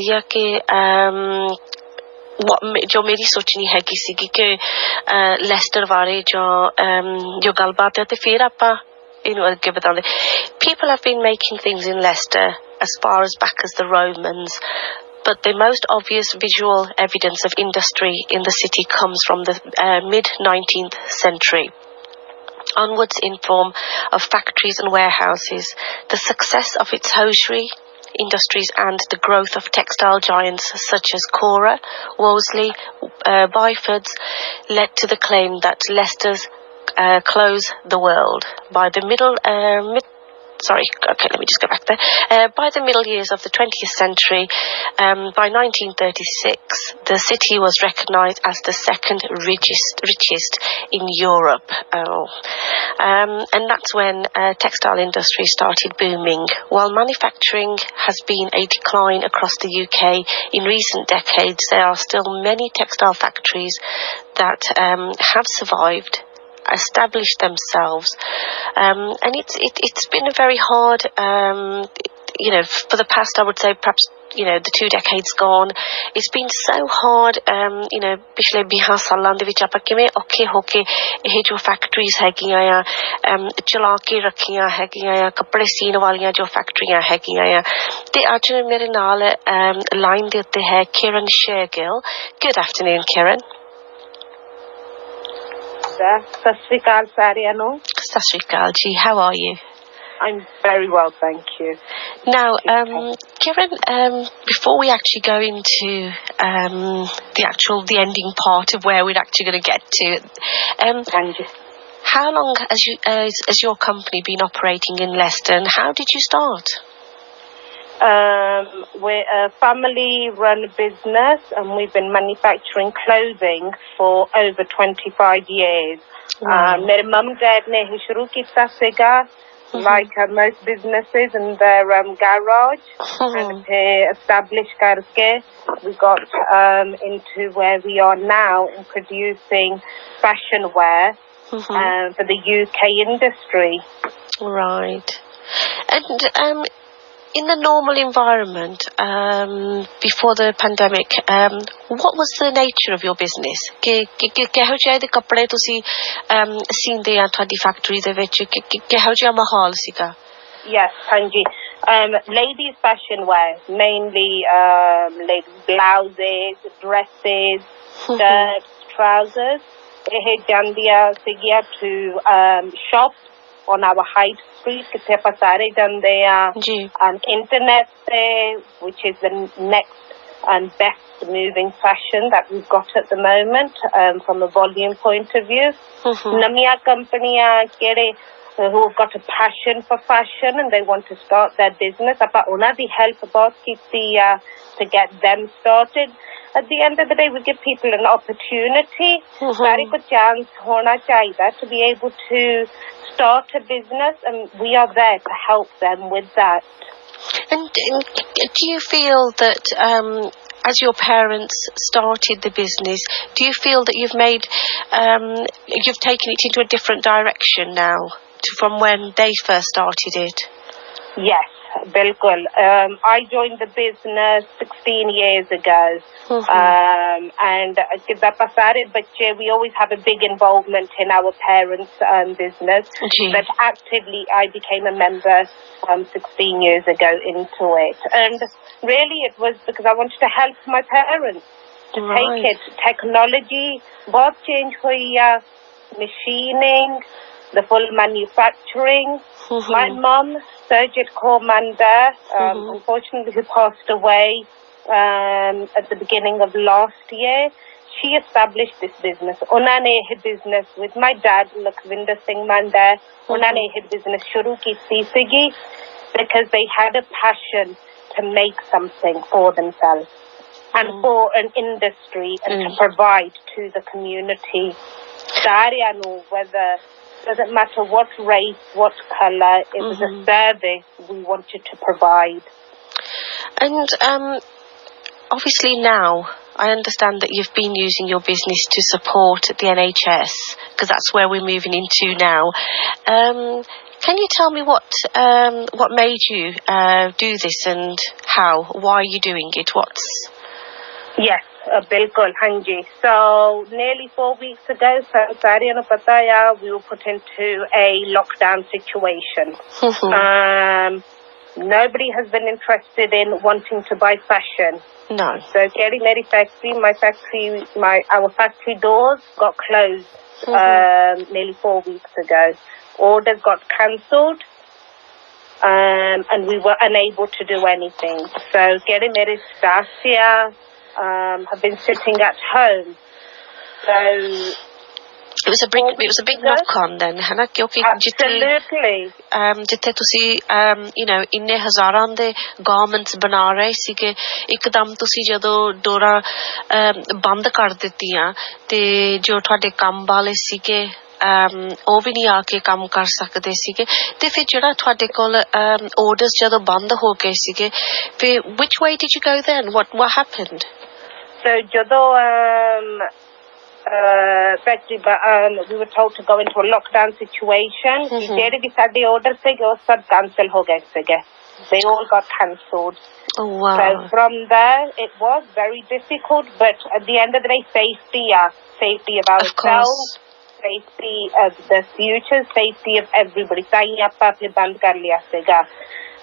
या कि जो मेरी सोचनी हैगी सीगी कि लेस्टर बारे जो गलबात है ते फिर आपां इनू अग्गे बतांदे. People have been making things in Leicester as far as back as the Romans, but the most obvious visual evidence of industry in the city comes from the mid-19th century. Onwards in form of factories and warehouses, the success of its hosiery industries and the growth of textile giants such as Cora, Wolseley, Byfords led to the claim that Leicester's close the world. By the by the middle years of the 20th century, by 1936, the city was recognised as the second richest in Europe. And that's when textile industry started booming. While manufacturing has been a decline across the UK in recent decades, there are still many textile factories that have survived, established themselves, and it's been a very hard, for the past, I would say, perhaps, the 2 decades gone, it's been so hard, पिछले 20 सालां दे विच आपां किवें औखे होके ਇਹ जो factories हैगियां आ चला के रखियां हैगियां आ कपड़े scene वालियां जो फैक्ट्रियां हैगियां आ ते अज मेरे नाल लाइन दे उत्ते है Kiran Shergill. Good afternoon, Kiran. Sat Sri Akal ਸਾਰਿਆਂ ਨੂੰ. Sat Sri Akal ji, how are you? I'm very well, thank you. Now, Kiran, before we actually go into the ending part of where we're actually going to get to, how long has your company been operating in Leicester, and how did you start? We're a family-run business, and we've been manufacturing clothing for over 25 years. मेरे mum dad ने ही शुरू किया सीगा, like most businesses in their garage, and established करके we got into where we are now in producing fashion wear for the UK industry. Right. And in the normal environment, before the pandemic, what was the nature of your business? ਕਿਹੋ ਜਿਹੇ ਦੇ ਕੱਪੜੇ ਤੁਸੀਂ ਸੀਂਦੇ ਆ ਤੁਹਾਡੀ factory ਦੇ ਵਿੱਚ ਕਿਹੋ ਜਿਹਾ ਮਾਹੌਲ ਸੀਗਾ? Yes, ਹਾਂਜੀ. Ladies fashion wear, mainly ladies blouses, dresses, skirts, trousers. ਇਹ ਜਾਂਦੀਆਂ ਸੀਗੀਆਂ to shops on our high street, ਕਿਥੇ ਆਪਾਂ ਸਾਰੇ ਜਾਂਦੇ ਆ, internet ਤੇ, which is the next and best moving fashion that we've got at the moment, from a volume point of view. ਨਵੀਆਂ ਕੰਪਨੀਆਂ ਕਿਹੜੇ who've got a passion for fashion and they want to start their business, ਆਪਾਂ ਉਹਨਾਂ ਦੀ help ਬਹੁਤ ਕੀਤੀ ਆ to get them started. At the end of the day, we give people an opportunity, very good chance hona chahiye to be able to start a business, and we are there to help them with that. And do you feel that as your parents started the business, do you feel that you've made you've taken it into a different direction now from when they first started it? Yes, bilkul. I joined the business 16 years ago. And we always have a big involvement in our parents' business. But actively, I became a member 16 years ago into it. And really, it was because I wanted to help my parents to take it. Technology, both change huiya, machining, the full manufacturing. My mum, Surjit Kaur, unfortunately, who passed away at the beginning of last year, she established this business. Unna ne eh business with my dad, Lakwinder Singh Manda, unna ne eh business shuru kiti sigi because they had a passion to make something for themselves and for an industry and to provide to the community. Whether doesn't matter what race, what colour, it was a service we wanted to provide. And obviously now, I understand that you've been using your business to support the NHS, because that's where we're moving into now. Can you tell me what made you do this, and how? Why are you doing it? What's... Yes, bilkul, hanji. So nearly 4 weeks ago, Sariya Pataya, we were put into a lockdown situation. Nobody has been interested in wanting to buy fashion. No. So Keri Meri factory, our factory doors got closed nearly 4 weeks ago. Orders got cancelled. And we were unable to do anything. So Keri Meri staff here have been sitting at home. So it was a big knock on then, hana, kyunki absolutely. ਜਿੱਥੇ ਤੁਸੀਂ you know ਇੰਨੇ ਹਜ਼ਾਰਾਂ ਦੇ governments ਬਣਾ ਰਹੇ ਸੀਗੇ ਇੱਕਦਮ ਤੁਸੀਂ ਜਦੋਂ ਡੋਰਾਂ ਬੰਦ ਕਰ ਦਿੱਤੀਆਂ ਤੇ ਜੋ ਤੁਹਾਡੇ ਕੰਮ ਵਾਲੇ ਸੀਗੇ ਉਹ ਵੀ ਨਹੀਂ ਆ ਕੇ ਕੰਮ ਕਰ ਸਕਦੇ ਸੀਗੇ ਤੇ ਫਿਰ ਜਿਹੜਾ ਤੁਹਾਡੇ ਕੋਲ ਆਰਡਰਸ ਜਦੋਂ ਬੰਦ ਹੋ ਗਏ ਸੀਗੇ ਫਿਰ which way did you go then? What happened? So ਜਦੋਂ factory we were told to go into a lockdown situation. ਜਿਹੜੇ ਵੀ ਸਾਡੇ ਆਰਡਰ ਸੀਗੇ ਉਹ ਸਭ ਕੈਂਸਲ ਹੋ ਗਏ ਸੀਗੇ. They all got cancelled. Oh wow. So from there it was very difficult, but at the end of the day, safety of ourselves, safety of the future, safety of everybody. ਤਾਈ ਆਪਾਂ ਫਿਰ ਬੰਦ ਕਰ ਲਿਆ ਸੀਗਾ.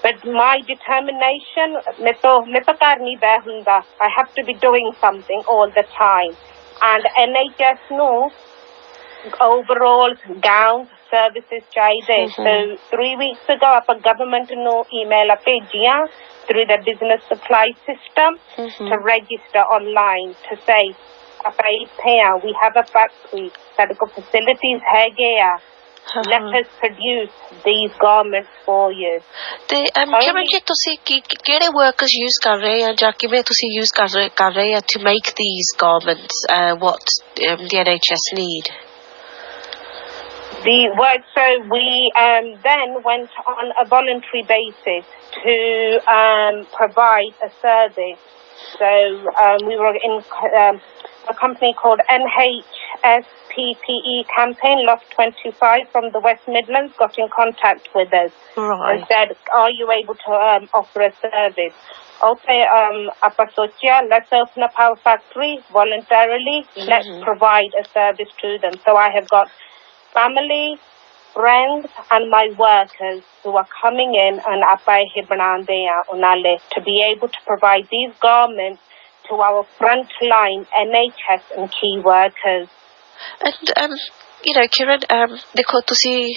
But my determination, ਮੈਂ ਤਾਂ ਘਰ ਨਹੀਂ ਬਹਿ ਹੁੰਦਾ. I have to be doing something all the time. And NHS ਨੂੰ overall gowns, services ਚਾਹੀਦੇ. So 3 weeks ago ਆਪਾਂ government ਨੂੰ email ਭੇਜੀਆਂ through the business supply system to register online to say ਆਪਾਂ ਇੱਥੇ ਆ, we have a factory, ਸਾਡੇ ਕੋਲ facilities ਹੈਗੇ ਆ. Let us produce these garments for you. ਤੇ ਕਿਵੇਂ ਜੀ ਤੁਸੀਂ ਕਿਹੜੇ workers use ਕਰ ਰਹੇ ਆ ਜਾਂ ਕਿਵੇਂ ਤੁਸੀਂ use ਕਰ ਰਹੇ ਆ to make these garments what the NHS need? The work, so we then went on a voluntary basis to provide a service. So we were in a company called NHS PPE campaign, Loft 25 from the West Midlands, got in contact with us and said, are you able to offer a service? Okay, let's open up our factory voluntarily. Let's provide a service to them. So I have got family, friends, and my workers who are coming in and to be able to provide these garments to our frontline NHS and key workers. And you know, Kiran, ਦੇਖੋ ਤੁਸੀਂ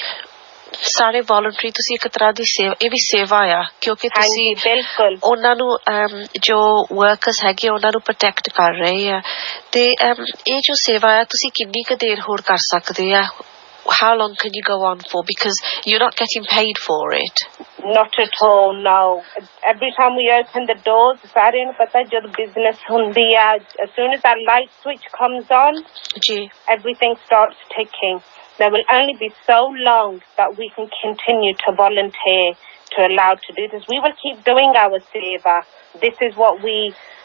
ਸਾਰੇ voluntary ਤੁਸੀਂ ਇੱਕ ਤਰ੍ਹਾਂ ਦੀ ਸੇਵਾ ਇਹ ਵੀ ਸੇਵਾ ਆ ਕਿਉਂਕਿ ਤੁਸੀਂ ਉਹਨਾਂ ਨੂੰ ਜੋ ਵਰਕਰਸ ਹੈਗੇ ਉਹਨਾਂ ਨੂੰ ਪ੍ਰੋਟੈਕਟ ਕਰ ਰਹੇ ਆ ਤੇ ਇਹ ਜੋ ਸੇਵਾ ਆ ਤੁਸੀਂ ਕਿੰਨੀ ਕੁ ਦੇਰ ਹੋਰ ਕਰ ਸਕਦੇ ਆ? How long can you go on for? Because you're not getting paid for it. Not at all, no. Every time we open the doors, ਸਾਰੇ ਨੂੰ ਪਤਾ ਜਦ business ਹੁੰਦੀ ਆ, as soon as that light switch comes on, everything starts ticking. There will only be so long that we can continue to volunteer to allow to do this. We will keep doing our seva. This is what we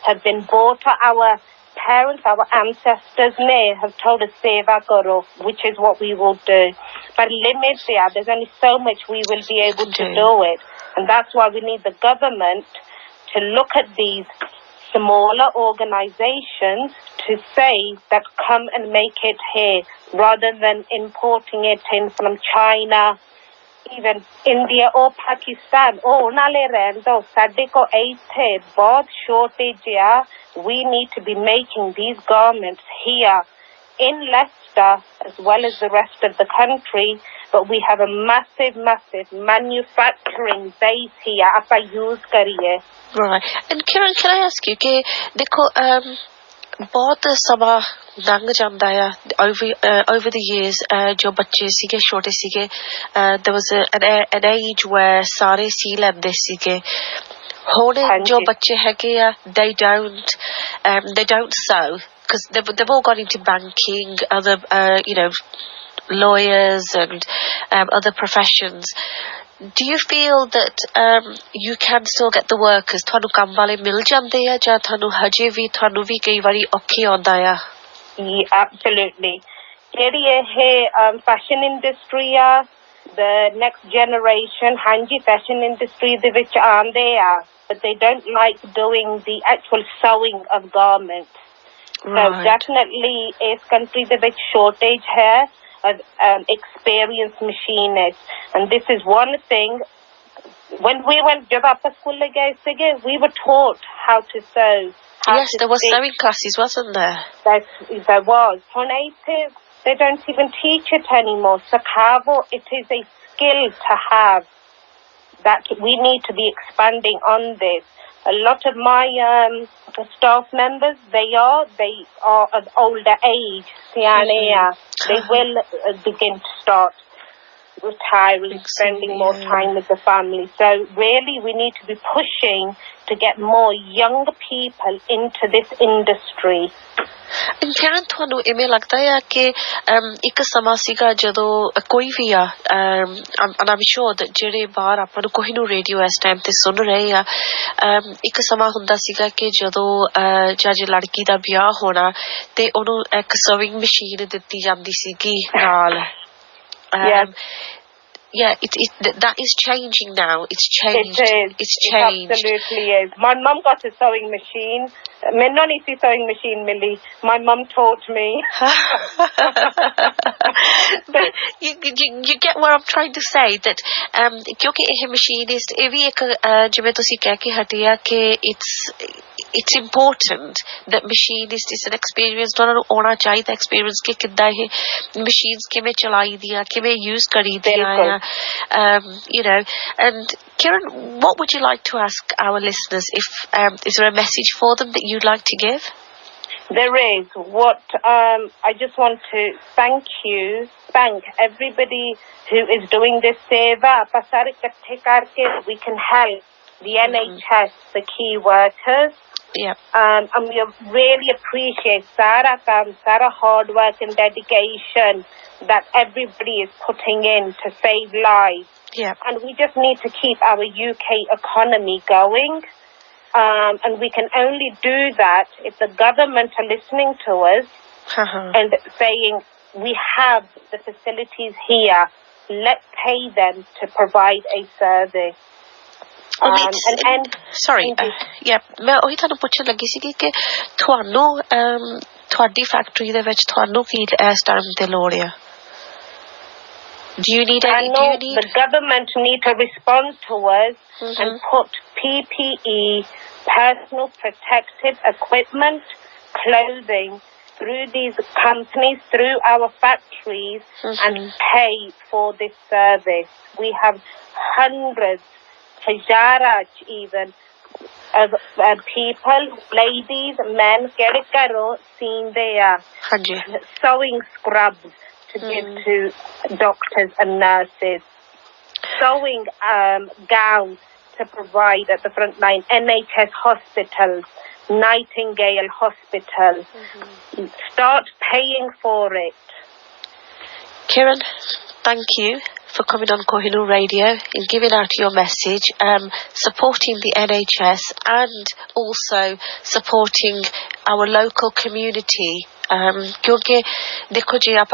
have been brought to. Our parents, our ancestors may have told us seva karo, which is what we will do. But limits there, there's only so much we will be able to do it. And that's why we need the government to look at these smaller organizations to say that come and make it here rather than importing it in from China, even India or Pakistan. Nale rendo ਸਾਡੇ ਕੋ ਇੱਥੇ ਬਹੁਤ shortage ਆ. We need to be making these garments here in Leicester as well as the rest of the country, but we have a massive manufacturing base here. ਆਪਾਂ use ਕਰੀਏ. Right. And Kiran, can I ask you ਕਿ ਦੇਖੋ ਬਹੁਤ ਸਮਾਂ ਲੰਘ ਜਾਂਦਾ ਆ over the years ਜੋ ਬੱਚੇ ਸੀਗੇ ਛੋਟੇ ਸੀਗੇ there was an age where ਸਾਰੇ ਸੀ ਲੈਂਦੇ ਸੀਗੇ ਹੁਣ ਜੋ ਬੱਚੇ ਹੈਗੇ ਆ they don't sew because they've all gone into banking, other you know, lawyers and other professions. Do you feel that you can still get the workers? ਤੁਹਾਨੂੰ ਕੰਮ ਵਾਲੇ ਮਿਲ ਜਾਂਦੇ ਆ ਜਾਂ ਤੁਹਾਨੂੰ ਹਜੇ ਵੀ ਤੁਹਾਨੂੰ ਵੀ ਕਈ ਵਾਰੀ ਔਖੀ ਆਉਂਦਾ ਆ? Absolutely. ਜਿਹੜੀ ਇਹ fashion industry ਆ, the next generation ਹਾਂਜੀ fashion industry ਦੇ ਵਿੱਚ ਆਉਂਦੇ ਆ but they don't like doing the actual sewing of garments. So definitely is country the big shortage here of experienced machinists. And this is one thing. When we went to school, we were taught how to sew. Yes, there were sewing classes, wasn't there? There was. They don't even teach it anymore. Sakavo, it is a skill to have that we need to be expanding on this. A lot of my staff members, they are of older age. They will begin to start retiring, spending more time with the family. So really we need to be pushing to get more young people into this industry. And Kiran, ਤੁਹਾਨੂੰ ਇਵੇਂ ਲੱਗਦਾ ਹੈ ਕਿ ਇੱਕ ਸਮਾਂ ਸੀਗਾ ਜਦੋਂ ਕੋਈ ਵੀ ਆ and I'm sure that ਜਿਹੜੇ ਬਾਹਰ ਆਪਾਂ ਨੂੰ ਕੋਹੀਨੂਰ ਰੇਡੀਓ ਇਸ ਟਾਈਮ ਤੇ ਸੁਣ ਰਹੇ ਆ ਇੱਕ ਸਮਾਂ ਹੁੰਦਾ ਸੀਗਾ ਕਿ ਜਦੋਂ ਜੇ ਲੜਕੀ ਦਾ ਵਿਆਹ ਹੋਣਾ ਤੇ ਉਹਨੂੰ ਇੱਕ ਸewing ਮਸ਼ੀਨ ਦਿੱਤੀ ਜਾਂਦੀ ਸੀਗੀ ਨਾਲ that is changing now. It's changed. It's changed. It absolutely is. My mum got a sewing machine. Menoni si sewing machine milli. My mum taught me. But you get what I'm trying to say, that kyunki eh machinist ਇਹ ਵੀ ਇੱਕ ਜਿਵੇਂ ਤੁਸੀਂ ਕਹਿ ਕੇ ਹਟਿਆ ਕਿ it's important that machinist is an experienced ਉਹਨਾਂ ਨੂੰ ਆਉਣਾ ਚਾਹੀਦਾ experience ਕਿ ਕਿੱਦਾਂ ਇਹ machines ਕਿਵੇਂ ਚਲਾਈਦੀਆਂ ਕਿਵੇਂ use ਕਰੀਦੀਆਂ you know. And Kiran, what would you like to ask our listeners? Is there a message for them that you'd like to give? There is. What I just want to thank everybody who is doing this seva. We can help the NHS, the key workers. Yeah. And we really appreciate Sarah hard work and dedication that everybody is putting in to save lives. Yeah. And we just need to keep our UK economy going. And we can only do that if the government are listening to us and saying, we have the facilities here, let's pay them to provide a service. Sorry, ਮੈਂ ਉਹੀ ਤੁਹਾਨੂੰ ਪੁੱਛਣ ਲੱਗੀ ਸੀ ਕਿ ਤੁਹਾਨੂੰ ਤੁਹਾਡੀ factory ਦੇ ਵਿੱਚ ਤੁਹਾਨੂੰ ਕੀ ਇਸ ਟਾਈਮ ਤੇ ਲੋੜ ਆ? The government need to respond to us and put PPE, personal protective equipment, clothing through these companies, through our factories, and pay for this service. We have hundreds, hazaras even, of people, ladies, men, seen there, sewing scrubs to give to doctors and nurses, sewing gowns to provide at the front line, NHS hospitals, Nightingale Hospital. Start paying for it. Kiran, thank you for coming on Kohinoor Radio and giving out your message, supporting the NHS and also supporting our local community. क्योंकि देखो जी आप